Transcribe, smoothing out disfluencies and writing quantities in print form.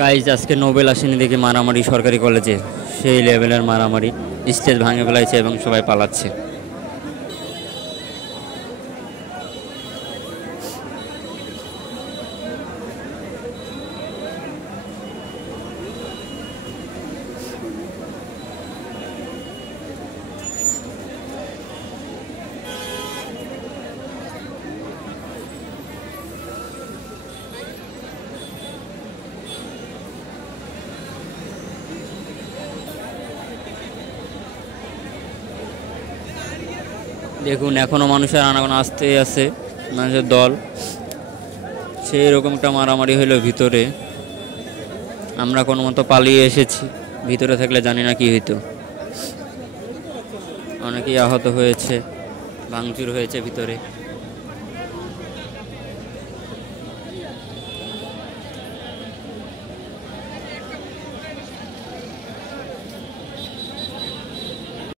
গাইজ আজকে নোবেল আসেনি দেখে মারামারি সরকারি কলেজে, সেই লেভেলের মারামারি, স্টেজ ভাঙে ফেলাইছে এবং সবাই পালাচ্ছে। দেখুন এখনো মানুষের আনাগোনা আসতে আছে, মানুষের দল, সেই রকমটা মারামারি হইলো ভিতরে। আমরা কোনো মতো পালিয়ে এসেছি, ভিতরে থাকলে জানি না কি হইতো। অনেকেই আহত হয়েছে, ভাঙচুর হয়েছে ভিতরে।